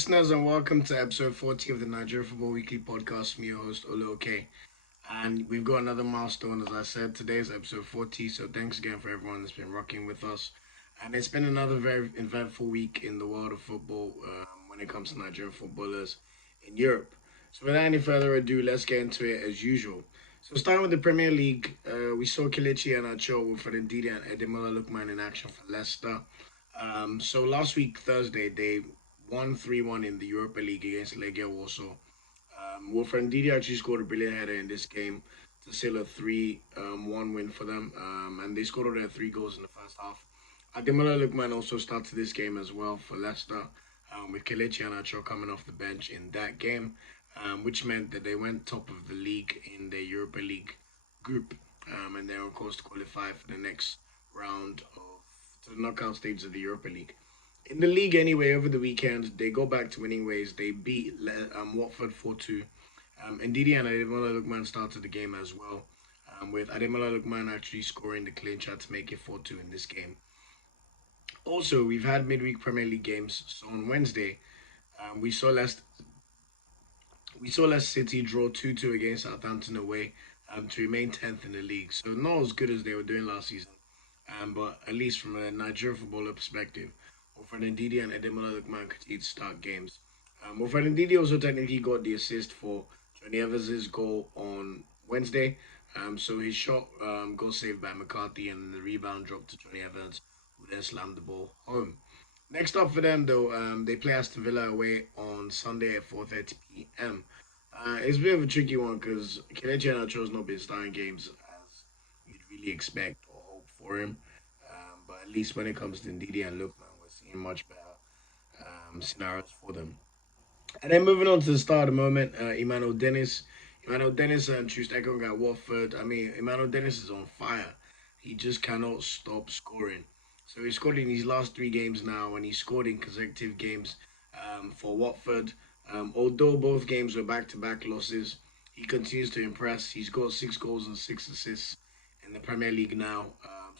listeners, and welcome to episode 40 of the Nigeria Football Weekly podcast. Me, your host, Oluoke. And we've got another milestone, as I said. Today is episode 40, so thanks again for everyone that's been rocking with us. And it's been another very eventful week in the world of football when it comes to Nigerian footballers in Europe. So without any further ado, let's get into it as usual. So starting with the Premier League, we saw Kelechi Iheanacho with Ndidi and Ademola Lookman in action for Leicester. So last week, Thursday, they won 3-1 in the Europa League against Legia Warsaw. Wilfred Ndidi actually scored a brilliant header in this game to seal a 3-1 win for them. And they scored all their 3 goals in the first half. Ademola Lookman also started this game as well for Leicester, with Kelechi Iheanacho coming off the bench in that game, which meant that they went top of the league in the Europa League group. And they're, of course, to qualify for the next round to the knockout stage of the Europa League. In the league, anyway, over the weekend, they go back to winning ways. They beat Watford 4-2. Ndidi and Ademola Lookman started the game as well, with Ademola Lookman actually scoring the clincher to make it 4-2 in this game. Also, we've had midweek Premier League games. So on Wednesday, we saw Leicester City draw 2-2 against Southampton away to remain 10th in the league. So not as good as they were doing last season, but at least from a Nigerian footballer perspective, Wilfred Ndidi and Ademola Lookman continue to start games. Wilfred Ndidi also technically got the assist for Johnny Evans' goal on Wednesday. So his shot got saved by McCarthy, and the rebound dropped to Johnny Evans, who then slammed the ball home. Next up for them, though, they play Aston Villa away on Sunday at 4:30 p.m. It's a bit of a tricky one because Kelechi Iheanacho has not been starting games as you'd really expect or hope for him. But at least when it comes to Ndidi and Lookman, we're seeing much better scenarios for them. And then moving on to the start of the moment, Emmanuel Dennis. Emmanuel Dennis and Trustekong at Watford. I mean, Emmanuel Dennis is on fire. He just cannot stop scoring. So he scored in his last 3 games now, and he scored in consecutive games for Watford. Although both games were back-to-back losses, he continues to impress. He's got 6 goals and 6 assists in the Premier League now.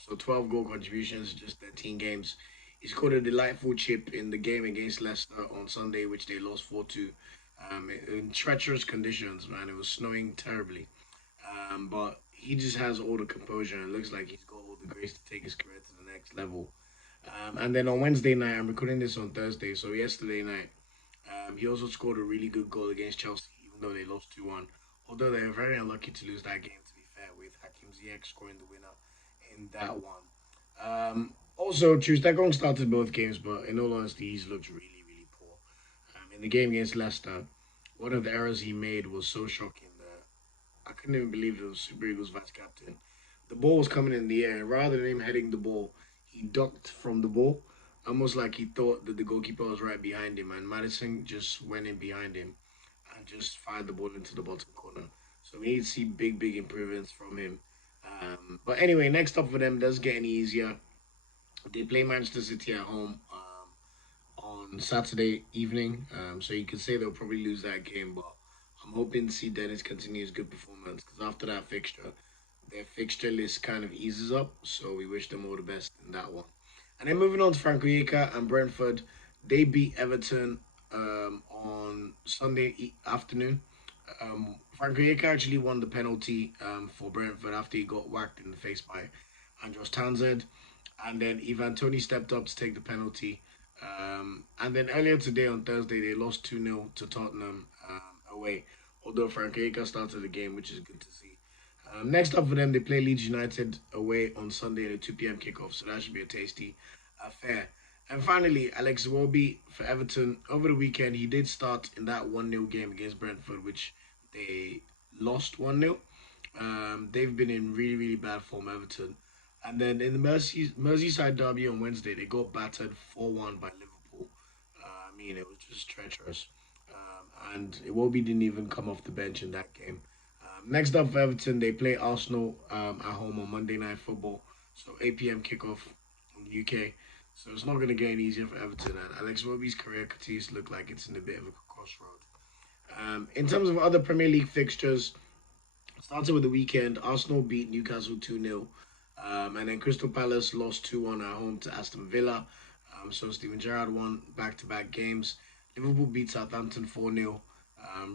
So 12 goal contributions, just 13 games. He scored a delightful chip in the game against Leicester on Sunday, which they lost 4-2. In treacherous conditions, man. It was snowing terribly. But he just has all the composure, and it looks like he's got all the grace to take his career to the next level. And then on Wednesday night, I'm recording this on Thursday, so yesterday night, he also scored a really good goal against Chelsea, even though they lost 2-1. Although they were very unlucky to lose that game, to be fair, with Hakim Ziyech scoring the winner in that one. Also, Trustekong started both games, but in all honesty, he's looked really, really poor. In the game against Leicester, one of the errors he made was so shocking that I couldn't even believe it was Super Eagles vice captain. The ball was coming in the air, and rather than him heading the ball, he ducked from the ball, almost like he thought that the goalkeeper was right behind him, and Madison just went in behind him and just fired the ball into the bottom corner. So we need to see big, big improvements from him. But anyway, next up for them doesn't get any easier. They play Manchester City at home on Saturday evening, so you could say they'll probably lose that game, but I'm hoping to see Dennis continue his good performance because after that fixture, their fixture list kind of eases up, so we wish them all the best in that one. And then moving on to Francoyeka and Brentford, they beat Everton on Sunday afternoon. Francoyeka actually won the penalty for Brentford after he got whacked in the face by Andros Townsend. And then Ivan Toney stepped up to take the penalty. And then earlier today on Thursday, they lost 2-0 to Tottenham away. Although Francoyeka started the game, which is good to see. Next up for them, they play Leeds United away on Sunday at a 2 p.m. kickoff. So that should be a tasty affair. And finally, Alex Iwobi for Everton. Over the weekend, he did start in that 1-0 game against Brentford, which they lost 1-0. They've been in really, really bad form, Everton. And then in the Merseyside derby on Wednesday, they got battered 4-1 by Liverpool. I mean, it was just treacherous. And Iwobi didn't even come off the bench in that game. Next up for Everton, they play Arsenal at home on Monday Night Football. So 8 p.m. kickoff in the UK. So it's not going to get any easier for Everton. And Alex Iwobi's career continues to look like it's in a bit of a crossroad. In terms of other Premier League fixtures, starting with the weekend, Arsenal beat Newcastle 2-0. And then Crystal Palace lost 2-1 at home to Aston Villa. So Steven Gerrard won back-to-back games. Liverpool beat Southampton 4-0.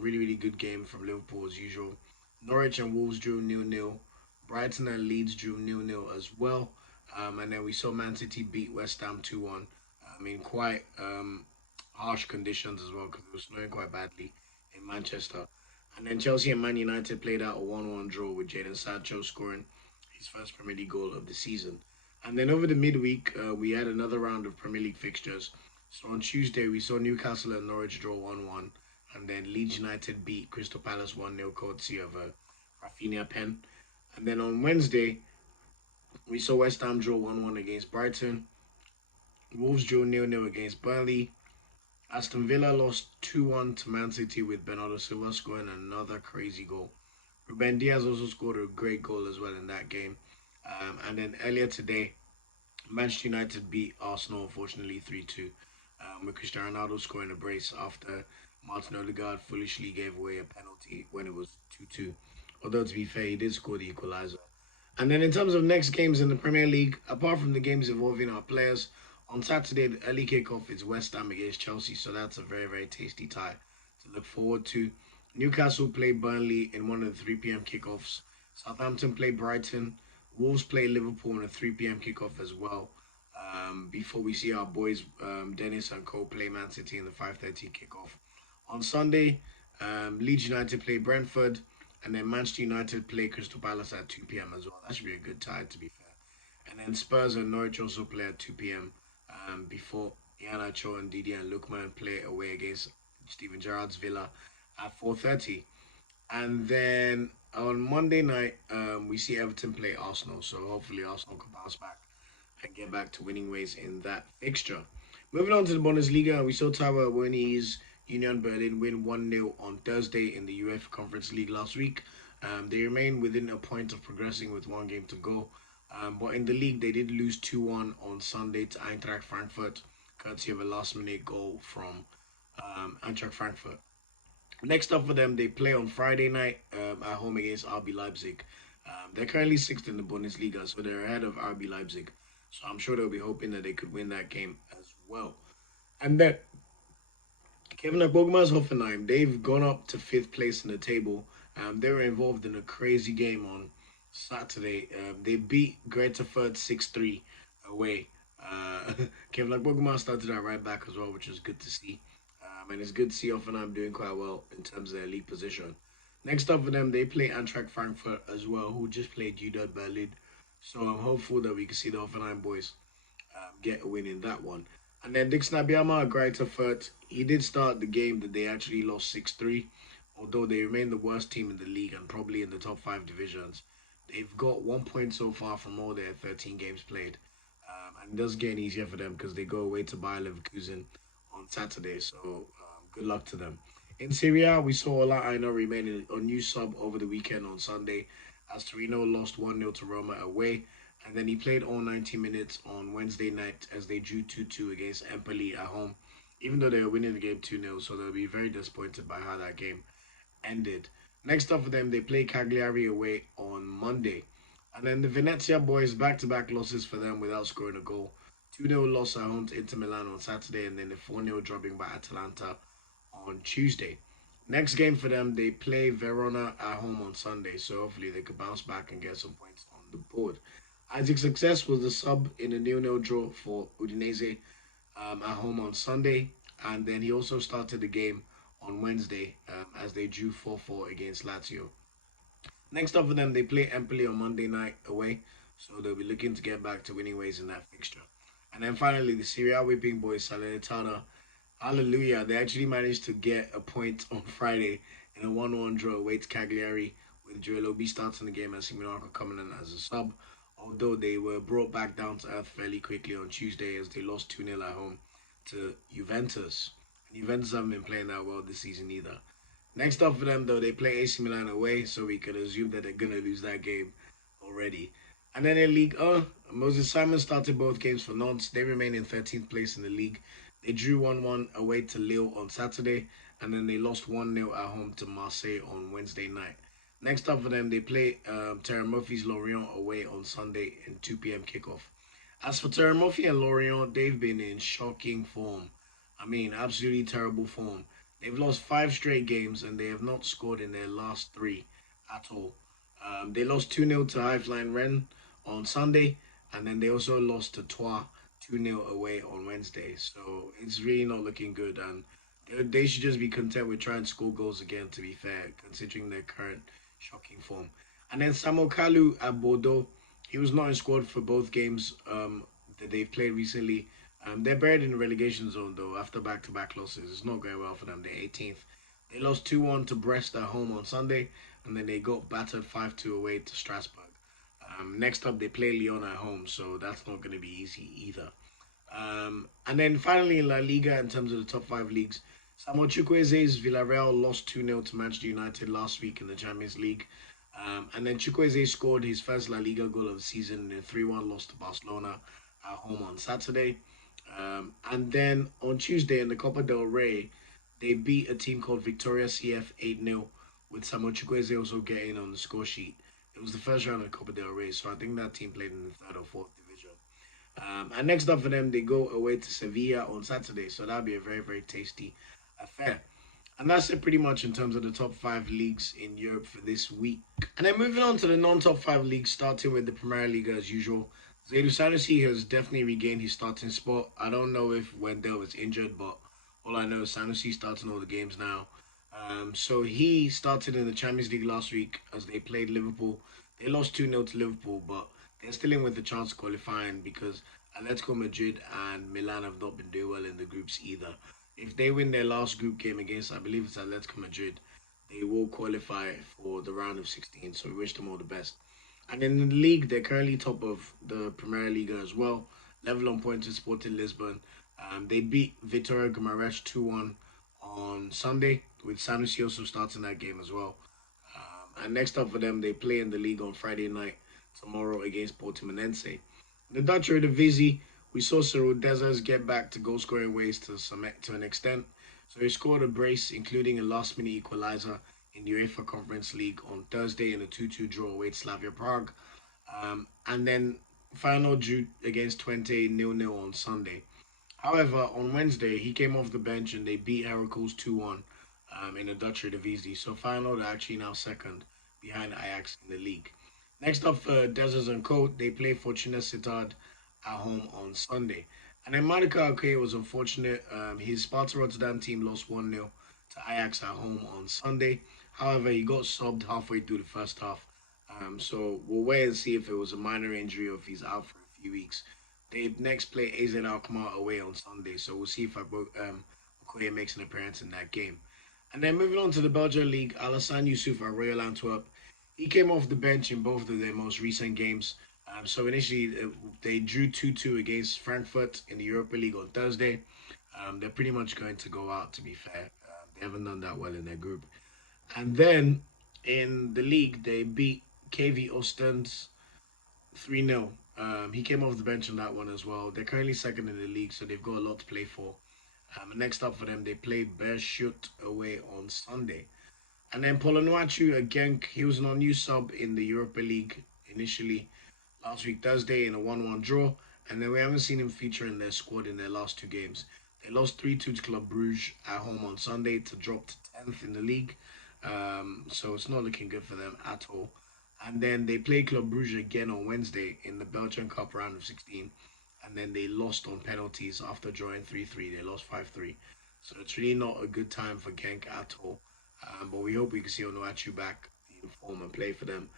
Really, really good game from Liverpool as usual. Norwich and Wolves drew 0-0. Brighton and Leeds drew 0-0 as well. And then we saw Man City beat West Ham 2-1. Quite harsh conditions as well because it was snowing quite badly in Manchester. And then Chelsea and Man United played out a 1-1 draw with Jadon Sancho scoring his first Premier League goal of the season. And then over the midweek, we had another round of Premier League fixtures. So on Tuesday, we saw Newcastle and Norwich draw 1-1. And then Leeds United beat Crystal Palace 1-0 courtesy of a Rafinha pen. And then on Wednesday, we saw West Ham draw 1-1 against Brighton. Wolves drew 0-0 against Burnley. Aston Villa lost 2-1 to Man City with Bernardo Silva scoring another crazy goal. Ruben Diaz also scored a great goal as well in that game. And then earlier today, Manchester United beat Arsenal, unfortunately, 3-2, with Cristiano Ronaldo scoring a brace after Martin Odegaard foolishly gave away a penalty when it was 2-2. Although, to be fair, he did score the equaliser. And then in terms of next games in the Premier League, apart from the games involving our players, on Saturday, the early kickoff is West Ham against Chelsea, so that's a very, very tasty tie to look forward to. Newcastle play Burnley in one of the 3 p.m. kickoffs. Southampton play Brighton. Wolves play Liverpool in a 3 p.m. kickoff as well. Before we see our boys Dennis and Co play Man City in the 5:30 kickoff. On Sunday, Leeds United play Brentford, and then Manchester United play Crystal Palace at 2 p.m. as well. That should be a good tie, to be fair. And then Spurs and Norwich also play at 2 p.m. Before Iheanacho and Didi and Lookman play away against Steven Gerrard's Villa at 4:30. And then on Monday night, we see Everton play Arsenal. So hopefully Arsenal can bounce back and get back to winning ways in that fixture. Moving on to the Bundesliga, we saw Taiwo Awoniyi's Union Berlin win 1-0 on Thursday in the UEFA Conference League last week. They remain within a point of progressing with 1 game to go. But in the league, they did lose 2-1 on Sunday to Eintracht Frankfurt, courtesy of a last-minute goal from Eintracht Frankfurt. Next up for them, they play on Friday night at home against RB Leipzig. They're currently 6th in the Bundesliga, so they're ahead of RB Leipzig. So I'm sure they'll be hoping that they could win that game as well. And then Kevin Agbogma's Hoffenheim, they've gone up to 5th place in the table. They were involved in a crazy game on Saturday. They beat Greater Fürth 6-3 away. Kevin Agbogma started at right back as well, which was good to see. And it's good to see Hoffenheim doing quite well in terms of their league position. Next up for them, they play Eintracht Frankfurt as well, who just played Union Berlin. So I'm hopeful that we can see the Hoffenheim boys get a win in that one. And then Dixon Abiyama, Greater Fürth, he did start the game that they actually lost 6-3, although they remain the worst team in the league and probably in the top 5 divisions. They've got 1 point so far from all their 13 games played. And it does get easier for them because they go away to Bayer Leverkusen on Saturday. So good luck to them. In Serie A, we saw Ola Aina remain a new sub over the weekend on Sunday as Torino lost 1-0 to Roma away. And then he played all 90 minutes on Wednesday night as they drew 2-2 against Empoli at home, even though they were winning the game 2-0. So they'll be very disappointed by how that game ended. Next up for them, they play Cagliari away on Monday. And then the Venezia boys, back-to-back losses for them without scoring a goal. 2-0 loss at home to Inter Milan on Saturday, and then the 4-0 dropping by Atalanta on Tuesday. Next game for them, they play Verona at home on Sunday, so hopefully they could bounce back and get some points on the board. Isaac Success was the sub in a 0-0 draw for Udinese at home on Sunday, and then he also started the game on Wednesday as they drew 4-4 against Lazio. Next up for them, they play Empoli on Monday night away, so they'll be looking to get back to winning ways in that fixture. And then finally, the Serie A whipping boys, Salernitana, hallelujah, they actually managed to get a point on Friday in a 1-1 draw away to Cagliari, with Joel Obi starting the game and Simonarco coming in as a sub, although they were brought back down to earth fairly quickly on Tuesday as they lost 2-0 at home to Juventus. And Juventus haven't been playing that well this season either. Next up for them, though, they play AC Milan away, so we could assume that they're going to lose that game already. And then in League Moses Simon started both games for Nantes. They remain in 13th place in the league. They drew 1-1 away to Lille on Saturday, and then they lost 1-0 at home to Marseille on Wednesday night. Next up for them, they play Terre Murphy's Lorient away on Sunday in 2 p.m. kickoff. As for Terre Murphy and Lorient, they've been in shocking form I mean, absolutely terrible form. They've lost five straight games and they have not scored in their last three at all. They lost 2-0 to High Flying Ren on Sunday, and then they also lost to Troyes 2-0 away on Wednesday. So it's really not looking good, and they should just be content with trying to score goals again, to be fair, considering their current shocking form. And then Samuel Kalu at Bordeaux, he was not in squad for both games that they've played recently. They're buried in the relegation zone though after back-to-back losses. It's not going well for them. They're 18th. They lost 2-1 to Brest at home on Sunday, and then they got battered 5-2 away to Strasbourg. Next up, they play Lyon at home, so that's not going to be easy either. And then finally in La Liga, in terms of the top five leagues, Samuel Chukwueze's Villarreal lost 2-0 to Manchester United last week in the Champions League. And then Chukwueze scored his first La Liga goal of the season in a 3-1 loss to Barcelona at home on Saturday. And then on Tuesday in the Copa del Rey, they beat a team called Victoria CF 8-0, with Samuel Chukwueze also getting on the score sheet. It was the first round of the Copa del Rey, so I think that team played in the third or fourth division. And next up for them, they go away to Sevilla on Saturday, so that'll be a very, very tasty affair. And that's it pretty much in terms of the top five leagues in Europe for this week. And then moving on to the non-top five leagues, starting with the Premier League as usual. Zaidu Sanusi has definitely regained his starting spot. I don't know if Wendell was injured, but all I know is Sanusi starting all the games now. So he started in the Champions League last week as they played Liverpool. They lost 2-0 to Liverpool, but they're still in with the chance of qualifying because Atletico Madrid and Milan have not been doing well in the groups either. If they win their last group game against, I believe it's Atletico Madrid, they will qualify for the round of 16. So we wish them all the best. And in the league, they're currently top of the Premier League as well, level on points with Sporting Lisbon. They beat Vitória Guimarães 2-1 on Sunday, with Sanusi also starting that game as well. And next up for them, they play in the league on Friday night tomorrow against Portimonense. In the Dutch Eredivisie, we saw Cyriel Dessers get back to goal scoring ways to an extent. So he scored a brace, including a last minute equaliser in the UEFA Conference League on Thursday in a 2-2 draw away to Slavia Prague. And then Feyenoord drew against Twente 0-0 on Sunday. However, on Wednesday, he came off the bench and they beat Heracles 2-1 in the Dutch Eredivisie. So Feyenoord are actually now second behind Ajax in the league. Next up for Dessers and Co, they play Fortuna Sittard at home on Sunday. And then Monica okay was unfortunate. His Sparta Rotterdam team lost 1-0 to Ajax at home on Sunday. However, he got subbed halfway through the first half. So we'll wait and see if it was a minor injury or if he's out for a few weeks. They next play AZ Alkmaar away on Sunday, so we'll see if Okoye makes an appearance in that game. And then moving on to the Belgian League, Alassane Youssouf at Royal Antwerp. He came off the bench in both of their most recent games. So initially, they drew 2-2 against Frankfurt in the Europa League on Thursday. They're pretty much going to go out, to be fair. They haven't done that well in their group. And then in the league, they beat KV Ostend 3-0. He came off the bench on that one as well. They're currently second in the league, so they've got a lot to play for. Next up for them, they play Beerschot away on Sunday. And then Polonuachu again, he was an unused sub in the Europa League initially last week Thursday in a 1-1 draw. And then we haven't seen him feature in their squad in their last two games. They lost 3-2 to Club Brugge at home on Sunday to drop to 10th in the league. So it's not looking good for them at all. And then they play Club Brugge again on Wednesday in the Belgian Cup round of 16. And then they lost on penalties after drawing 3-3. They lost 5-3. So it's really not a good time for Genk at all. But we hope we can see Onuachu back in form and play for them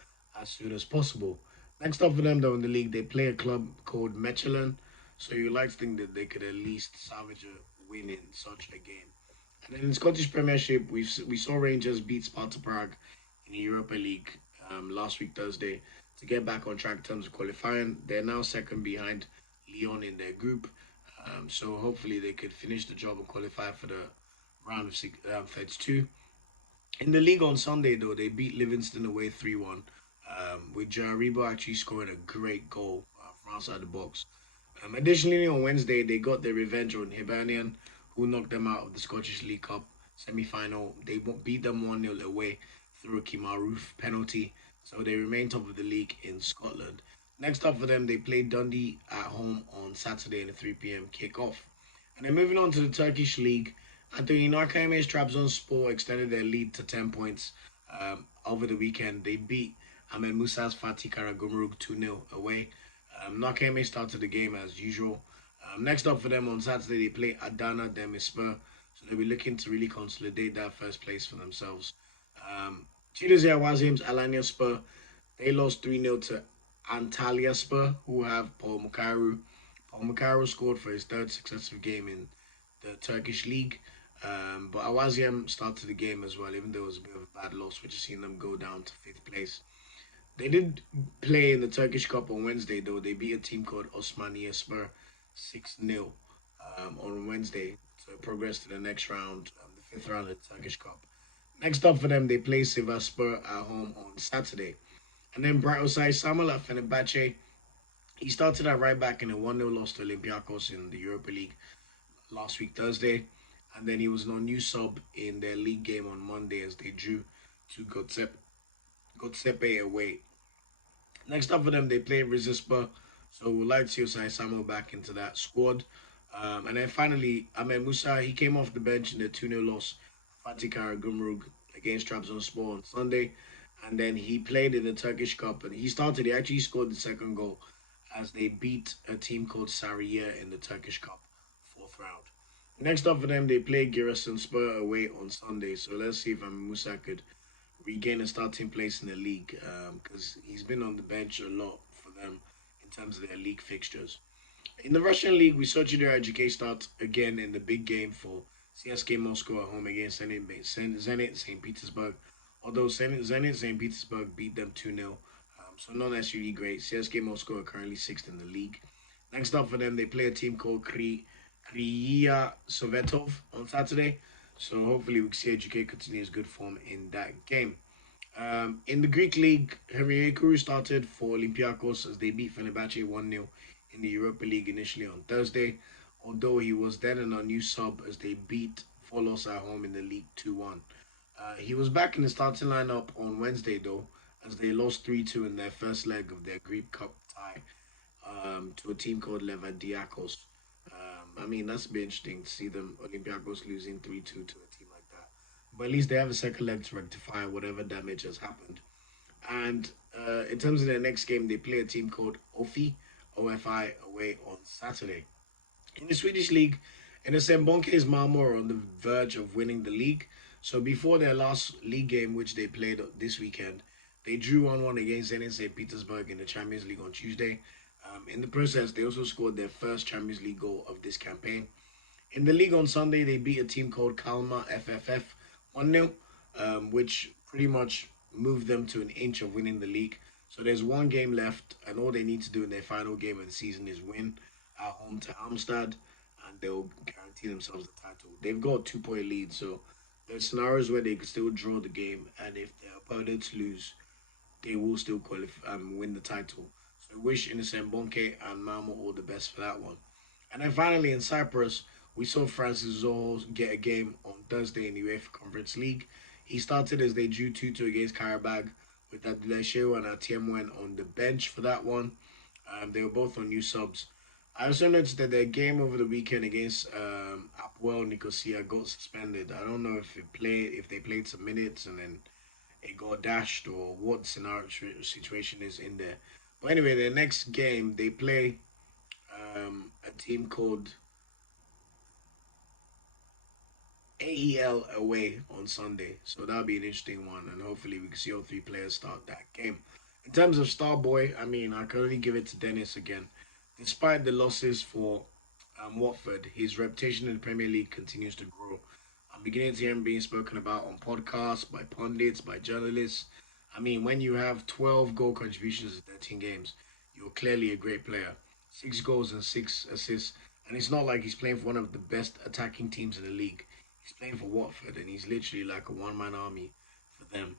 as soon as possible. Next up for them, though, in the league, they play a club called Mechelen. So you like to think that they could at least salvage a win in such a game. And then in Scottish Premiership, we saw Rangers beat Sparta Prague in the Europa League last week Thursday to get back on track in terms of qualifying. They're now second behind Lyon in their group. So hopefully they could finish the job and qualify for the round of 32. In the league on Sunday, though, they beat Livingston away 3-1, with Aribo actually scoring a great goal from outside the box. Additionally, on Wednesday, they got their revenge on Hibernian, who knocked them out of the Scottish League Cup semi-final. They beat them 1-0 away through a Kimaroof penalty, so they remain top of the league in Scotland. Next up for them, they play Dundee at home on Saturday in a 3 p.m. kick-off. And then moving on to the Turkish League, Anthony Narkame's Trabzonspor extended their lead to 10 points over the weekend. They beat Ahmed Musa's Fatih Karagümrük 2-0 away. Narkame started the game as usual. Next up for them on Saturday, they play Adana Demirspor. So they'll be looking to really consolidate that first place for themselves. Chilizia Wazim's Alanya Spur, they lost 3-0 to Antalya Spur, who have Paul Mukaru. Paul Mukaru scored for his third successive game in the Turkish league. But Awaziem started the game as well, even though it was a bit of a bad loss, which has seen them go down to 5th place. They did play in the Turkish Cup on Wednesday, though. They beat a team called Osmaniyespor 6-0 on Wednesday to progress to the next round, the 5th round of the Turkish Cup. Next up for them, they play Sivasspor at home on Saturday. And then Bright Osai Samuel at Fenerbahce. He started at right back in a 1-0 loss to Olympiacos in the Europa League last week, Thursday. And then he was no new sub in their league game on Monday as they drew to Gotsepe away. Next up for them, they play Rizespor. So we'd like to see Osai Samuel back into that squad. And then finally, Ahmed Musa, he came off the bench in the 2-0 loss Fatih Karagümrük against Trabzonspor on Sunday. And then he played in the Turkish Cup. And he actually scored the second goal as they beat a team called Sarıyer in the Turkish Cup, 4th round. Next up for them, they play Giresunspor away on Sunday. So let's see if Musa could regain a starting place in the league, because he's been on the bench a lot for them in terms of their league fixtures. In the Russian league, we saw Junior Ajike start again in the big game for CSK Moscow at home against Zenit St. Petersburg. Although Zenit St. Petersburg beat them 2-0, so not necessarily great. CSK Moscow are currently 6th in the league. Next up for them, they play a team called Kryia Sovetov on Saturday. So hopefully we can see Ajike continue his good form in that game. In the Greek league, Henrique started for Olympiacos as they beat Fenerbahce 1-0 in the Europa League initially on Thursday, although he was then an unused sub as they beat Folos at home in the league 2-1. He was back in the starting lineup on Wednesday though, as they lost 3-2 in their first leg of their Greek Cup tie to a team called Levadiakos. I mean, that's been interesting to see them, Olympiacos, losing 3-2 to a team like that. But at least they have a second leg to rectify whatever damage has happened. And in terms of their next game, they play a team called OFI, away on Saturday. In the Swedish league, Bonke's Malmö are on the verge of winning the league. So before their last league game, which they played this weekend, they drew 1-1 against Zenit St. Petersburg in the Champions League on Tuesday. In the process, they also scored their first Champions League goal of this campaign. In the league on Sunday, they beat a team called Kalmar FFF 1-0, which pretty much moved them to an inch of winning the league. So there's one game left, and all they need to do in their final game of the season is win at home to Halmstad, and they'll guarantee themselves the title. They've got a 2-point lead, so there's scenarios where they could still draw the game, and if their opponents lose, they will still win the title. So I wish Innocent Bonke and Malmo all the best for that one. And then finally in Cyprus, we saw Francis Zohos get a game on Thursday in the UEFA Conference League. He started as they drew 2-2 against Karabag with Adilesheo and Atiemwen on the bench for that one. They were both on new subs. I also noticed that their game over the weekend against Apoel Nicosia got suspended. I don't know if they played some minutes and then it got dashed or what situation is in there. But anyway, their next game, they play a team called AEL away on Sunday. So that'll be an interesting one, and hopefully we can see all 3 players start that game. In terms of star boy, I mean, I can only give it to Dennis again. Despite the losses for Watford, his reputation in the Premier League continues to grow. I'm beginning to hear him being spoken about on podcasts, by pundits, by journalists. I mean, when you have 12 goal contributions in 13 games, you're clearly a great player. 6 goals and 6 assists. And it's not like he's playing for one of the best attacking teams in the league. He's playing for Watford, and he's literally like a one-man army for them.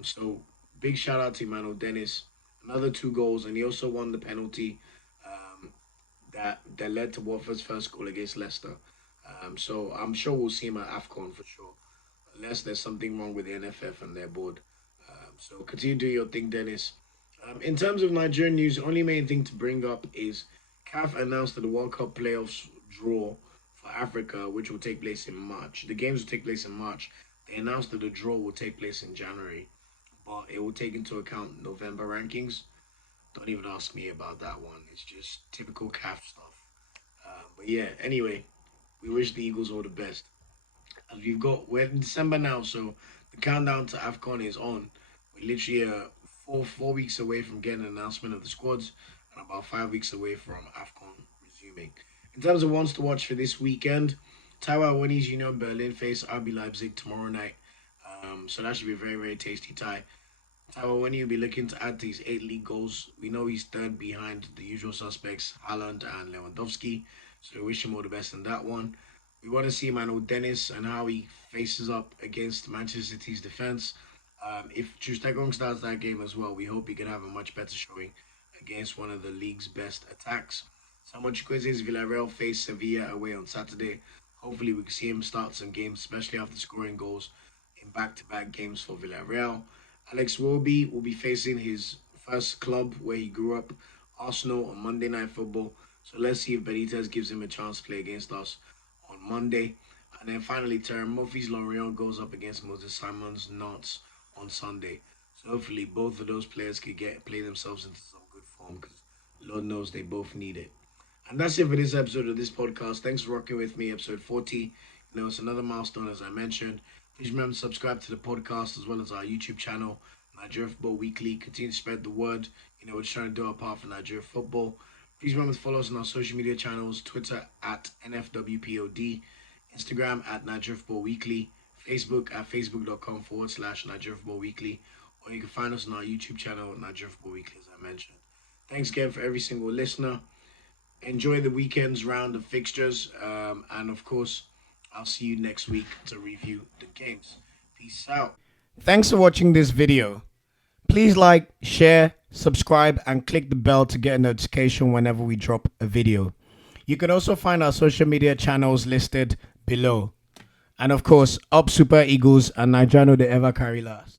So, big shout out to Emmanuel Dennis. Another 2 goals, and he also won the penalty that led to Watford's first goal against Leicester. So, I'm sure we'll see him at AFCON for sure. Unless there's something wrong with the NFF and their board. So continue to do your thing, Dennis. In terms of Nigerian news, the only main thing to bring up is CAF announced that the World Cup playoffs draw for Africa, which will take place in March. The games will take place in March. They announced that the draw will take place in January, but it will take into account November rankings. Don't even ask me about that one. It's just typical CAF stuff. But yeah, anyway, we wish the Eagles all the best. As we're in December now, so the countdown to AFCON is on. We're literally four weeks away from getting an announcement of the squads, and about 5 weeks away from AFCON resuming. In terms of ones to watch for this weekend, Taiwan Winnie's Union Berlin face RB Leipzig tomorrow night. So that should be a very, very tasty tie. Taiwan Winnie will be looking to add to his 8 league goals. We know he's third behind the usual suspects, Haaland and Lewandowski. So we wish him all the best in that one. We want to see Emmanuel Dennis and how he faces up against Manchester City's defence. If Chukwueze starts that game as well, we hope he can have a much better showing against one of the league's best attacks. Samuel Chukwueze's Villarreal face Sevilla away on Saturday. Hopefully we can see him start some games, especially after scoring goals in back-to-back games for Villarreal. Alex Iwobi will be facing his first club where he grew up, Arsenal, on Monday Night Football. So let's see if Benitez gives him a chance to play against us on Monday. And then finally, Terry Murphy's Lorient goes up against Moses Simon's Nantes on Sunday. So hopefully both of those players could play themselves into some good form, because Lord knows they both need it. And that's it for this episode of this podcast. Thanks for rocking with me, episode 40. It's another milestone, as I mentioned. Please remember to subscribe to the podcast as well as our YouTube channel, Nigeria Football Weekly. Continue to spread the word. We're just trying to do our part for Nigeria football. Please remember to follow us on our social media channels, Twitter at NFWPOD, Instagram at Nigeria Football Weekly, Facebook at facebook.com/Nigeria Football Weekly, or you can find us on our YouTube channel, Nigeria Football Weekly, as I mentioned. Thanks again for every single listener. Enjoy the weekend's round of fixtures, and of course, I'll see you next week to review the games. Peace out. Thanks for watching this video. Please like, share, subscribe, and click the bell to get a notification whenever we drop a video. You can also find our social media channels listed below. And of course, up Super Eagles and Nigeriano the ever carry last.